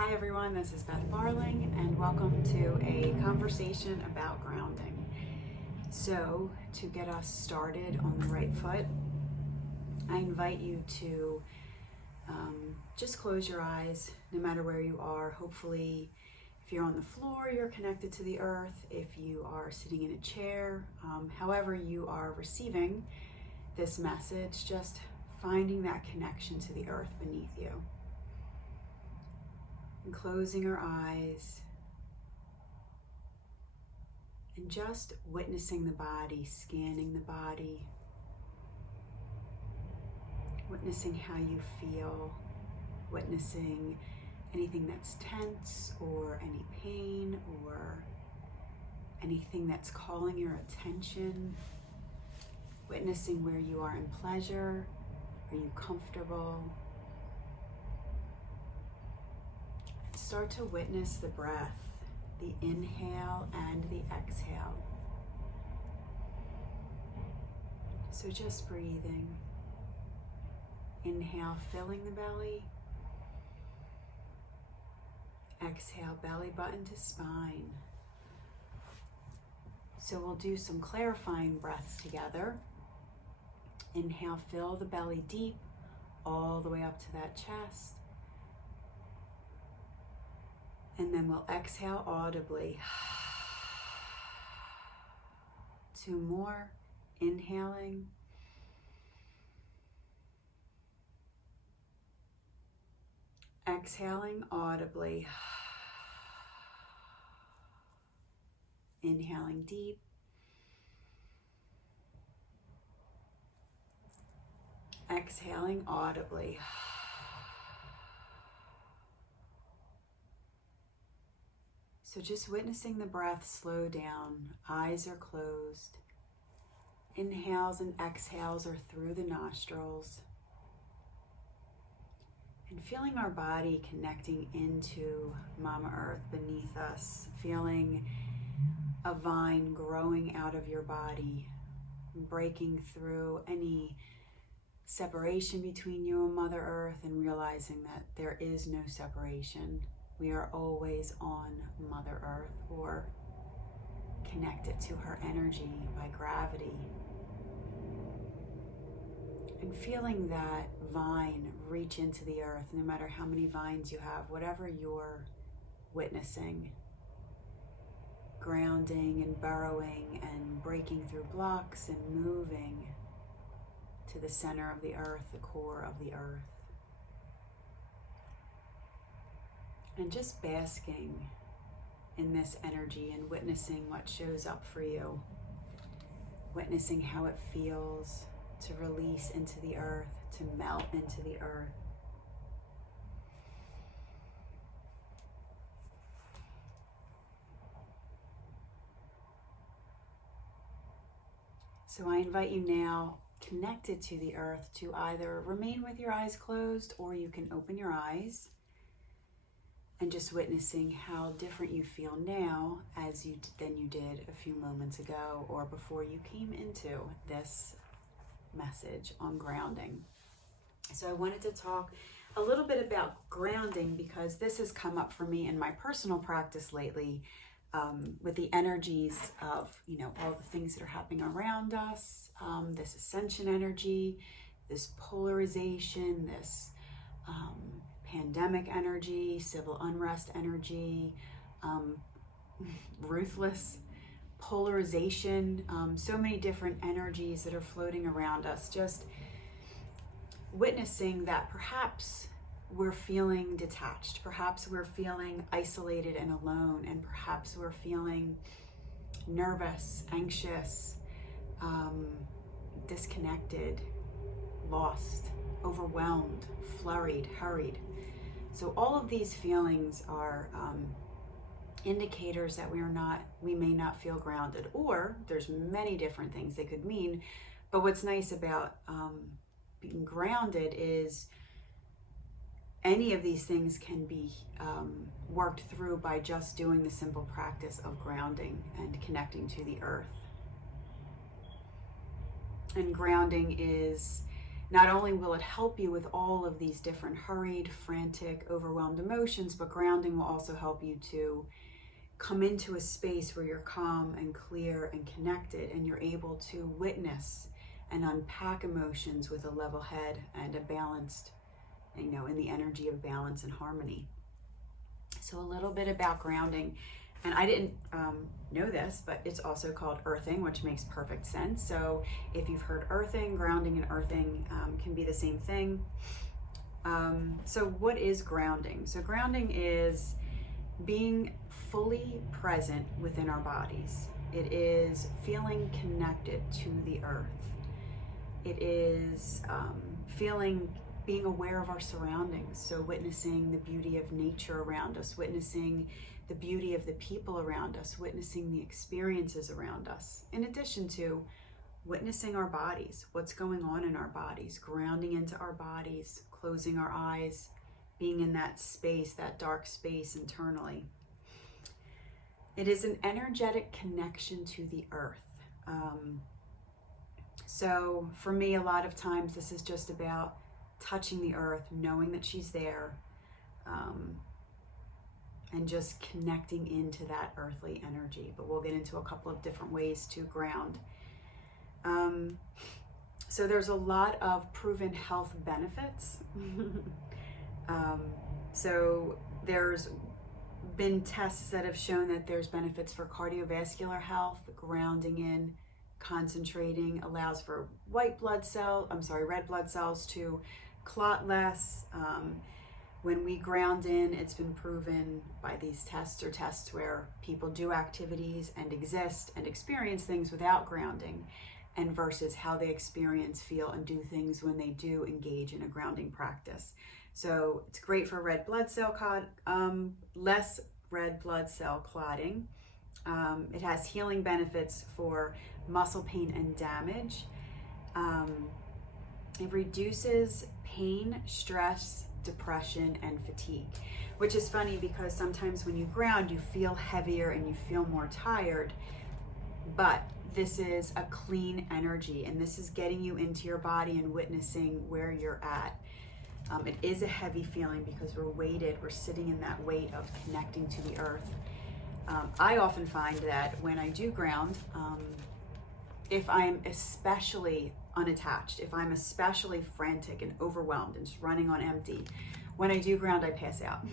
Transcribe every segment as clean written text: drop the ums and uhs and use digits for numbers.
Hi everyone, this is Beth Barling and welcome to a conversation about grounding. So to get us started on the right foot, I invite you to just close your eyes no matter where you are. Hopefully if you're on the floor, you're connected to the earth. If you are sitting in a chair, however you are receiving this message, just finding that connection to the earth beneath you. And closing our eyes and just witnessing the body, scanning the body, witnessing how you feel, witnessing anything that's tense or any pain or anything that's calling your attention, witnessing where you are in pleasure, are you comfortable? Start to witness the breath, the inhale and the exhale. So just breathing. Inhale, filling the belly. Exhale, belly button to spine. So we'll do some clarifying breaths together. Inhale, fill the belly deep, all the way up to that chest. And then we'll exhale audibly. 2 more. Inhaling. Exhaling audibly. Inhaling deep. Exhaling audibly. So just witnessing the breath slow down, eyes are closed. Inhales and exhales are through the nostrils. And feeling our body connecting into Mama Earth beneath us, feeling a vine growing out of your body, breaking through any separation between you and Mother Earth and realizing that there is no separation. We are always on Mother Earth or connected to her energy by gravity. And feeling that vine reach into the earth, no matter how many vines you have, whatever you're witnessing, grounding and burrowing and breaking through blocks and moving to the center of the earth, the core of the earth. And just basking in this energy and witnessing what shows up for you. Witnessing how it feels to release into the earth, to melt into the earth. So I invite you now, connected to the earth, to either remain with your eyes closed or you can open your eyes. And just witnessing how different you feel now than you did a few moments ago or before you came into this message on grounding. So I wanted to talk a little bit about grounding because this has come up for me in my personal practice lately, with the energies of, all the things that are happening around us, this ascension energy, this polarization, this pandemic energy, civil unrest energy, ruthless polarization, so many different energies that are floating around us, just witnessing that perhaps we're feeling detached, perhaps we're feeling isolated and alone, and perhaps we're feeling nervous, anxious, disconnected, lost, overwhelmed, flurried, hurried. So all of these feelings are indicators that we may not feel grounded, or there's many different things they could mean. But what's nice about being grounded is any of these things can be worked through by just doing the simple practice of grounding and connecting to the earth. And grounding is not only will it help you with all of these different hurried, frantic, overwhelmed emotions, but grounding will also help you to come into a space where you're calm and clear and connected, and you're able to witness and unpack emotions with a level head and a balanced, in the energy of balance and harmony. So a little bit about grounding. And I didn't know this, but it's also called earthing, which makes perfect sense. So if you've heard earthing, grounding and earthing can be the same thing. So what is grounding? So grounding is being fully present within our bodies. It is feeling connected to the earth. It is being aware of our surroundings. So witnessing the beauty of nature around us, witnessing the beauty of the people around us, witnessing the experiences around us, in addition to witnessing our bodies, what's going on in our bodies, grounding into our bodies, closing our eyes, being in that space, that dark space internally. It is an energetic connection to the earth. So for me, a lot of times this is just about touching the earth, knowing that she's there, and just connecting into that earthly energy. But we'll get into a couple of different ways to ground. So there's a lot of proven health benefits. So there's been tests that have shown that there's benefits for cardiovascular health. Grounding in, concentrating allows for red blood cells to clot less. When we ground in, it's been proven by these tests where people do activities and exist and experience things without grounding, and versus how they experience, feel, and do things when they do engage in a grounding practice. So it's great for less red blood cell clotting. It has healing benefits for muscle pain and damage. It reduces pain, stress, depression, and fatigue, which is funny because sometimes when you ground, you feel heavier and you feel more tired, but this is a clean energy, and this is getting you into your body and witnessing where you're at. It is a heavy feeling because we're sitting in that weight of connecting to the earth. I often find that when I do ground, if I'm especially unattached, if I'm especially frantic and overwhelmed and just running on empty, when I do ground, I pass out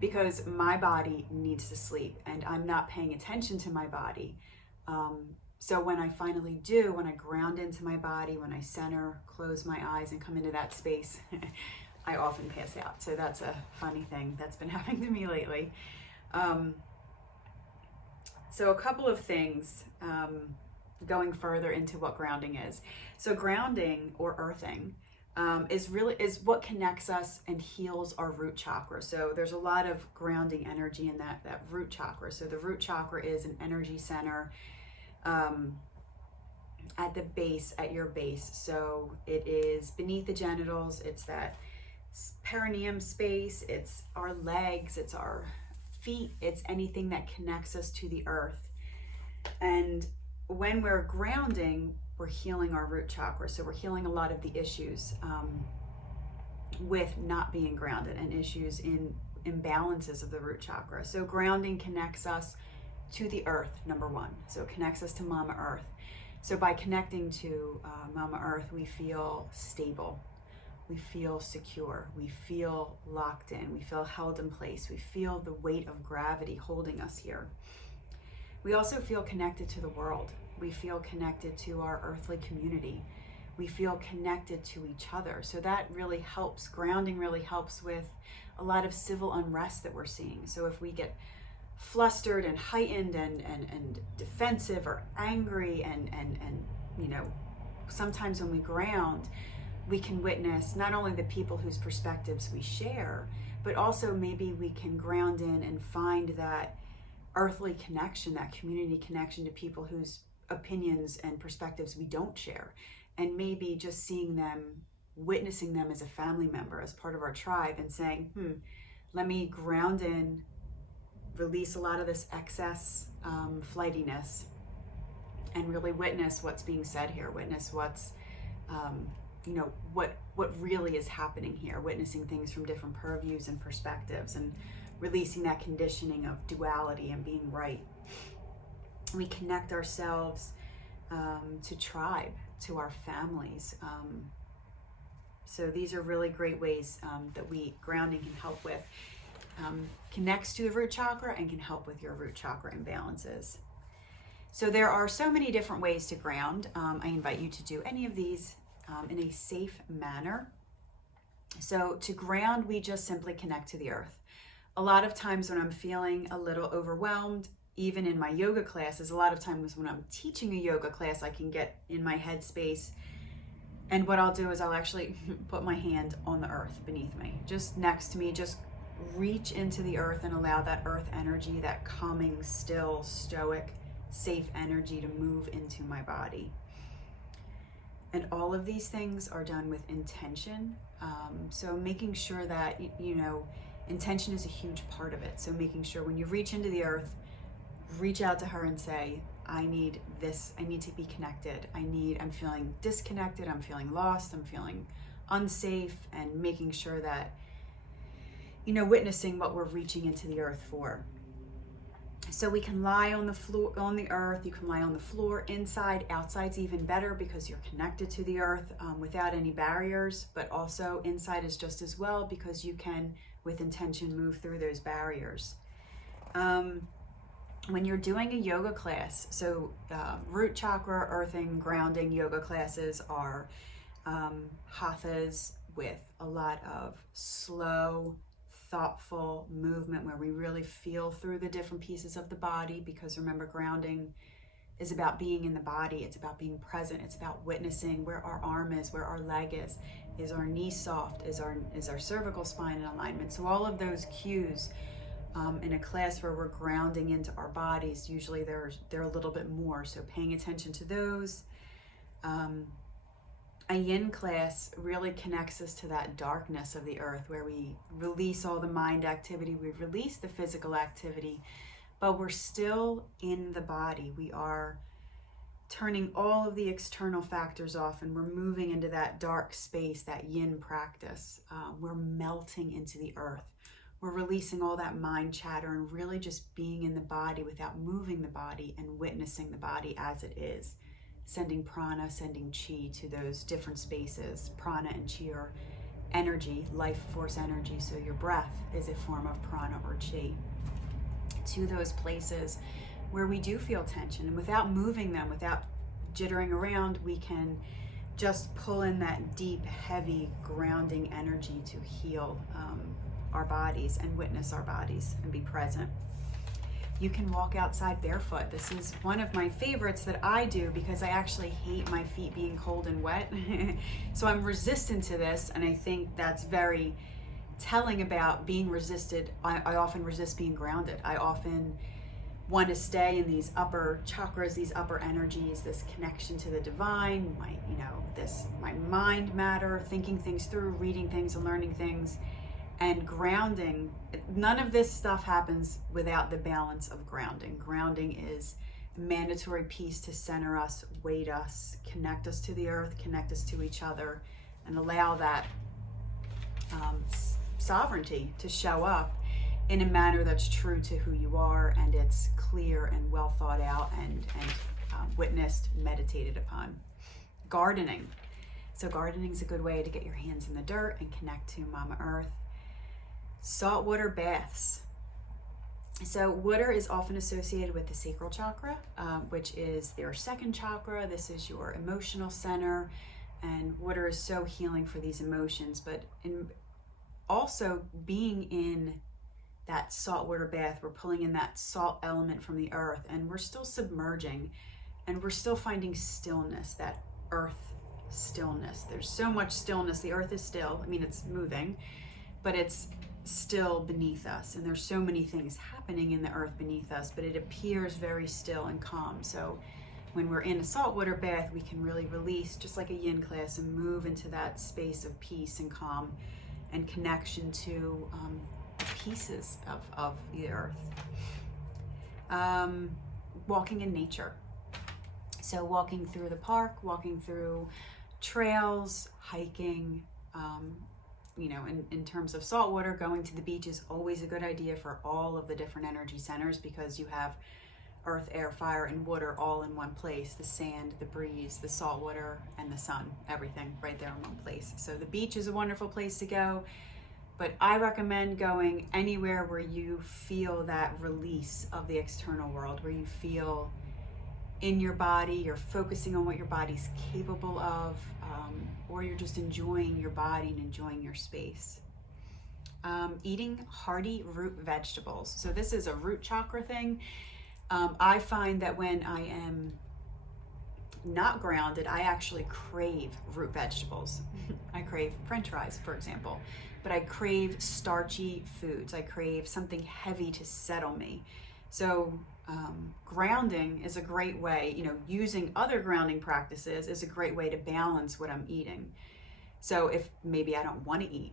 because my body needs to sleep and I'm not paying attention to my body. So when I finally do, when I ground into my body, when I center, close my eyes and come into that space, I often pass out. So that's a funny thing that's been happening to me lately. So a couple of things going further into what grounding is. So grounding or earthing is what connects us and heals our root chakra. So there's a lot of grounding energy in that root chakra. So the root chakra is an energy center at the base, at your base. So it is beneath the genitals. It's that perineum space. It's our legs. It's our feet. It's anything that connects us to the earth. And when we're grounding, we're healing our root chakra. So we're healing a lot of the issues with not being grounded and issues in imbalances of the root chakra. So grounding connects us to the earth, number one. So it connects us to Mama Earth. So by connecting to Mama Earth, we feel stable. We feel secure. We feel locked in. We feel held in place. We feel the weight of gravity holding us here. We also feel connected to the world. We feel connected to our earthly community. We feel connected to each other. So that really helps. Grounding really helps with a lot of civil unrest that we're seeing. So if we get flustered and heightened and defensive or angry and sometimes when we ground, we can witness not only the people whose perspectives we share, but also maybe we can ground in and find that earthly connection, that community connection to people whose opinions and perspectives we don't share. And maybe just seeing them, witnessing them as a family member, as part of our tribe, and saying, let me ground in, release a lot of this excess flightiness, and really witness what's being said here, witness what's what really is happening here, witnessing things from different purviews and perspectives, and releasing that conditioning of duality and being right. We connect ourselves to tribe, to our families. So these are really great ways that grounding can help with. Connects to the root chakra and can help with your root chakra imbalances. So there are so many different ways to ground. I invite you to do any of these in a safe manner. So to ground, we just simply connect to the earth. A lot of times when I'm feeling a little overwhelmed, even in my yoga classes, a lot of times when I'm teaching a yoga class, I can get in my headspace. And what I'll do is I'll actually put my hand on the earth beneath me, just next to me, just reach into the earth and allow that earth energy, that calming, still, stoic, safe energy to move into my body. And all of these things are done with intention. So making sure that, intention is a huge part of it. So making sure when you reach into the earth, reach out to her and say, I need this, I need to be connected. I'm feeling disconnected, I'm feeling lost, I'm feeling unsafe, and making sure that, witnessing what we're reaching into the earth for. So we can lie on the floor, on the earth. You can lie on the floor, inside, outside's even better because you're connected to the earth without any barriers, but also inside is just as well because you can, with intention, move through those barriers. When you're doing a yoga class, so root chakra, earthing, grounding yoga classes are hathas with a lot of slow, thoughtful movement where we really feel through the different pieces of the body, because remember, grounding is about being in the body. It's about being present. It's about witnessing where our arm is, where our leg is. Is our knee soft? Is our cervical spine in alignment? So all of those cues in a class where we're grounding into our bodies, usually they're a little bit more. So paying attention to those. A yin class really connects us to that darkness of the earth where we release all the mind activity, we release the physical activity, but we're still in the body. We are turning all of the external factors off and we're moving into that dark space, that yin practice. We're melting into the earth. We're releasing all that mind chatter and really just being in the body without moving the body and witnessing the body as it is. Sending prana, sending chi to those different spaces. Prana and chi are energy, life force energy, so your breath is a form of prana or chi. To those places where we do feel tension, and without moving them, without jittering around, we can just pull in that deep, heavy, grounding energy to heal our bodies and witness our bodies and be present. You can walk outside barefoot. This is one of my favorites that I do because I actually hate my feet being cold and wet. So I'm resistant to this, and I think that's very telling about being resisted. I often resist being grounded. I often want to stay in these upper chakras, these upper energies, this connection to the divine, my mind matter, thinking things through, reading things and learning things. And grounding, none of this stuff happens without the balance of grounding. Grounding is a mandatory piece to center us, weight us, connect us to the earth, connect us to each other, and allow that sovereignty to show up in a manner that's true to who you are, and it's clear and well thought out and witnessed, meditated upon. Gardening. So gardening is a good way to get your hands in the dirt and connect to Mama Earth. Saltwater baths. So water is often associated with the sacral chakra, which is your second chakra. This is your emotional center, and water is so healing for these emotions. But also being in that saltwater bath, we're pulling in that salt element from the earth, and we're still submerging, and we're still finding stillness, that earth stillness. There's so much stillness. The earth is still. I mean, it's moving, but it's still beneath us, and there's so many things happening in the earth beneath us, but it appears very still and calm. So when we're in a saltwater bath, we can really release, just like a yin class, and move into that space of peace and calm and connection to pieces of the earth. Walking in nature. So walking through the park, walking through trails, hiking, in terms of salt water, going to the beach is always a good idea for all of the different energy centers, because you have earth, air, fire, and water all in one place. The sand, the breeze, the salt water, and the sun, everything right there in one place. So the beach is a wonderful place to go, but I recommend going anywhere where you feel that release of the external world, where you feel in your body, you're focusing on what your body's capable of, or you're just enjoying your body and enjoying your space. Eating hearty root vegetables. So this is a root chakra thing. I find that when I am not grounded, I actually crave root vegetables. I crave French fries, for example, but I crave starchy foods. I crave something heavy to settle me. So grounding is a great way, using other grounding practices is a great way to balance what I'm eating. So if maybe I don't want to eat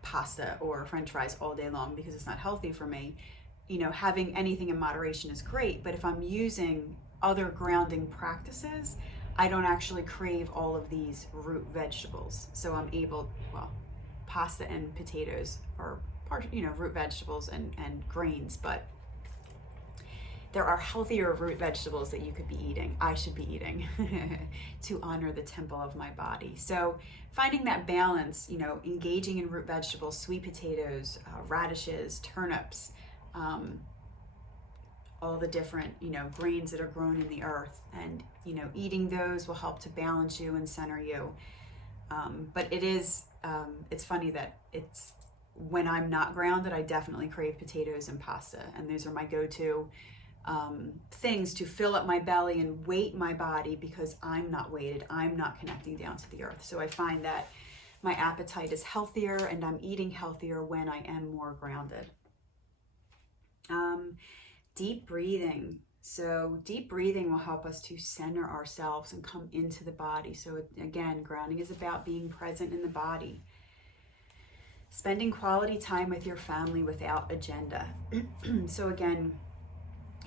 pasta or French fries all day long because it's not healthy for me, having anything in moderation is great. But if I'm using other grounding practices, I don't actually crave all of these root vegetables. So I'm able, pasta and potatoes are root vegetables and grains, but there are healthier root vegetables that you could be eating, I should be eating, to honor the temple of my body. So finding that balance, engaging in root vegetables, sweet potatoes, radishes, turnips, all the different, grains that are grown in the earth, and, eating those will help to balance you and center you. But it's funny that when I'm not grounded, I definitely crave potatoes and pasta, and those are my go-to things to fill up my belly and weight my body, because I'm not weighted, I'm not connecting down to the earth. So I find that my appetite is healthier and I'm eating healthier when I am more grounded. Deep breathing. So deep breathing will help us to center ourselves and come into the body. So again, grounding is about being present in the body. Spending quality time with your family without agenda. So again,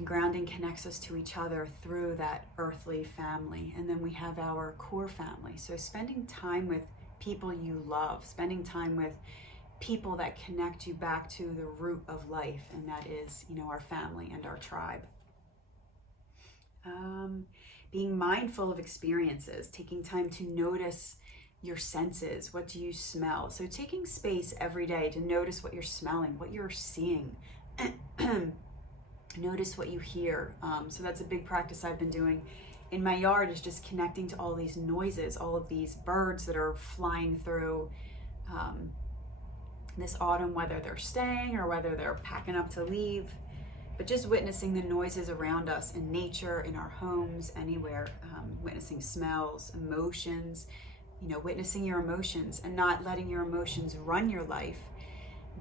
grounding connects us to each other through that earthly family. And then we have our core family. So spending time with people you love, spending time with people that connect you back to the root of life, and that is, our family and our tribe. Being mindful of experiences, taking time to notice your senses. What do you smell? So taking space every day to notice what you're smelling, what you're seeing. Notice what you hear. So that's a big practice I've been doing in my yard, is just connecting to all these noises, all of these birds that are flying through this autumn, whether they're staying or whether they're packing up to leave. But just witnessing the noises around us in nature, in our homes, anywhere, witnessing smells, emotions, witnessing your emotions and not letting your emotions run your life,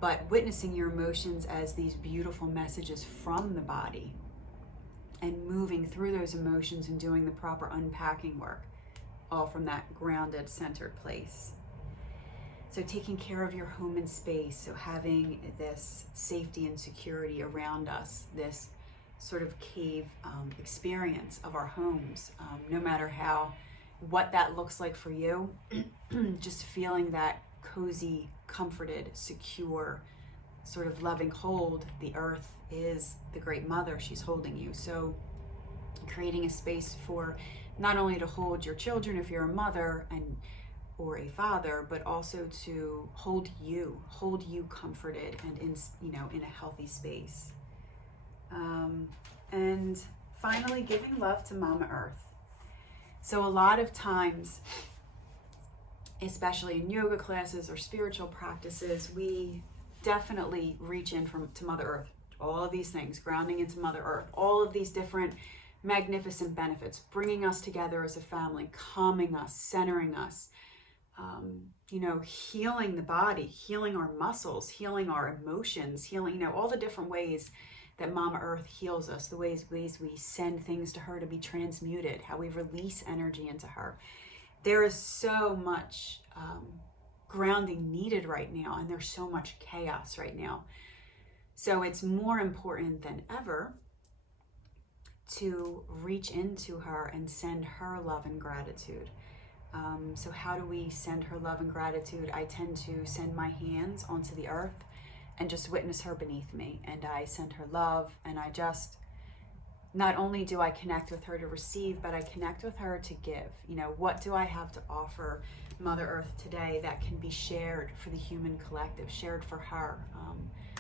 but witnessing your emotions as these beautiful messages from the body and moving through those emotions and doing the proper unpacking work, all from that grounded, centered place. So taking care of your home and space, so having this safety and security around us, this sort of cave experience of our homes, no matter what that looks like for you, just feeling that cozy, comforted, secure, sort of loving hold. The earth is the great mother, she's holding you. So creating a space for not only to hold your children if you're a mother or a father, but also to hold you comforted and in a healthy space. And finally, giving love to Mama Earth. So a lot of times, especially in yoga classes or spiritual practices, we definitely reach in to Mother Earth. All of these things, grounding into Mother Earth, all of these different magnificent benefits, bringing us together as a family, calming us, centering us, healing the body, healing our muscles, healing our emotions, healing, all the different ways that Mama Earth heals us, the ways we send things to her to be transmuted, how we release energy into her. There is so much grounding needed right now, and there's so much chaos right now. So it's more important than ever to reach into her and send her love and gratitude. So how do we send her love and gratitude? I tend to send my hands onto the earth and just witness her beneath me. And I send her love, and I just, not only do I connect with her to receive, but I connect with her to give. You know, what do I have to offer Mother Earth today that can be shared for the human collective, shared for her,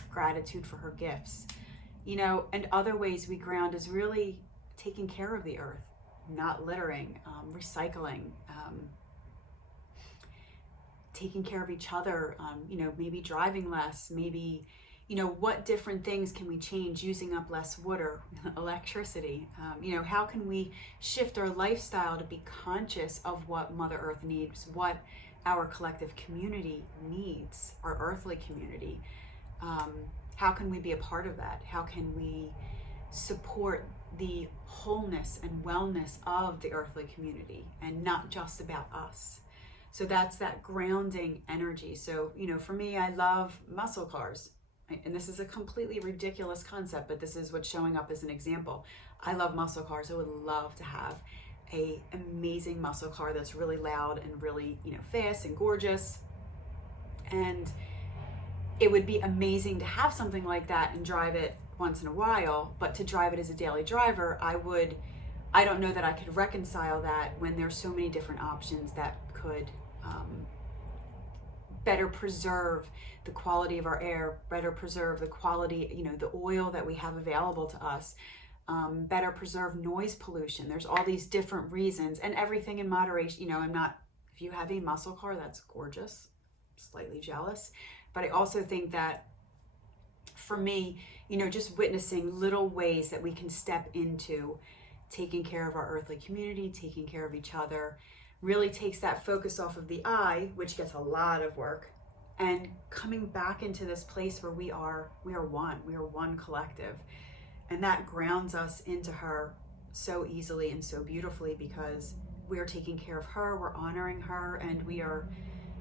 gratitude for her gifts. You know, and other ways we ground is really taking care of the earth, not littering, recycling, taking care of each other, you know, maybe driving less, maybe, you know, what different things can we change, using up less water, electricity, you know, how can we shift our lifestyle to be conscious of what Mother Earth needs, what our collective community needs, our earthly community. How can we be a part of that? How can we support the wholeness and wellness of the earthly community and not just about us? So that's that grounding energy. So, you know, for me, I love muscle cars. And this is a completely ridiculous concept, but this is what's showing up as an example. I love muscle cars. I would love to have an amazing muscle car that's really loud and really, you know, fast and gorgeous. And it would be amazing to have something like that and drive it once in a while, but to drive it as a daily driver, I don't know that I could reconcile that when there's so many different options that could better preserve the quality of our air, better preserve the quality, you know, the oil that we have available to us, better preserve noise pollution. There's all these different reasons, and everything in moderation. You know, if you have a muscle car, that's gorgeous, slightly jealous. But I also think that for me, you know, just witnessing little ways that we can step into taking care of our earthly community, taking care of each other, really takes that focus off of the I, which gets a lot of work, and coming back into this place where we are one collective. And that grounds us into her so easily and so beautifully, because we are taking care of her, we're honoring her, and we are,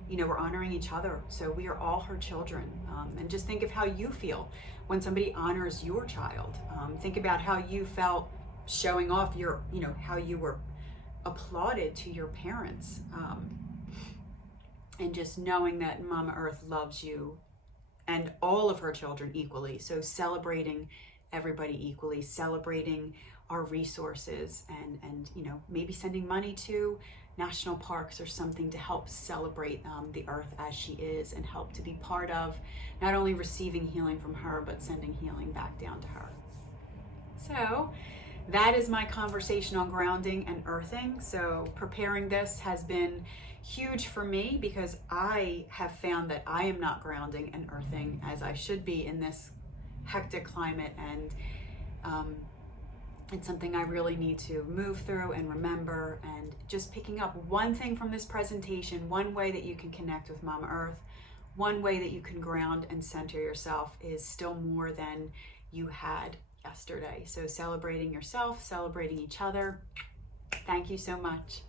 you know, we're honoring each other. So we are all her children. And just think of how you feel when somebody honors your child. Think about how you felt showing off your, you know, how you were applauded to your parents. And just knowing that Mama Earth loves you and all of her children equally. So celebrating everybody equally, celebrating our resources, and you know, maybe sending money to national parks or something to help celebrate the earth as she is, and help to be part of not only receiving healing from her, but sending healing back down to her. So that is my conversation on grounding and earthing. So preparing this has been huge for me, because I have found that I am not grounding and earthing as I should be in this hectic climate, and it's something I really need to move through and remember. And just picking up one thing from this presentation, one way that you can connect with Mama Earth, one way that you can ground and center yourself, is still more than you had yesterday. So celebrating yourself, celebrating each other. Thank you so much.